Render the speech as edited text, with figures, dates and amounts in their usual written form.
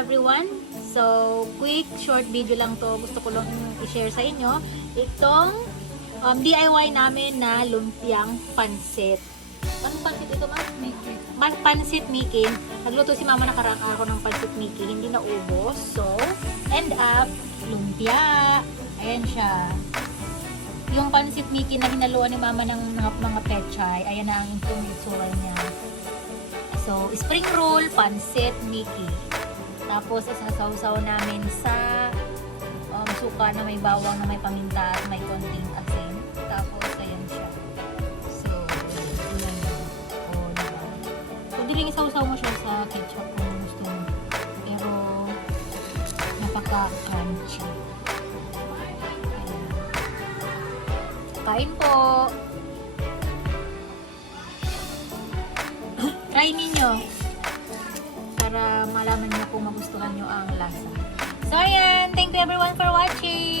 everyone. So, quick short video lang to. Gusto ko lang i-share sa inyo. Itong DIY namin na lumpiang pansit. Anong pansit ito, ma'am? Pansit Mickey. Nagluto si mama nakaraan ako ng pansit Mickey. Hindi na ubos. So, end up, lumpia. Ayan siya. Yung pansit Mickey na hinaluan ni mama ng mga pechay. Ayan na ang itsura niya. So, spring roll, pansit Mickey. Tapos, isasawsaw namin sa suka na may bawang, na may paminta at may konting asin. Tapos, ayan siya. So, ayan lang. O, diba? Pwede rin isawsaw mo siya sa ketchup kung gusto mo. Pero, napaka-crunchy. Ayan. Kain po! Try ninyo para malaman nyo kung magustuhan nyo ang lasa. So, ayan. Thank you everyone for watching.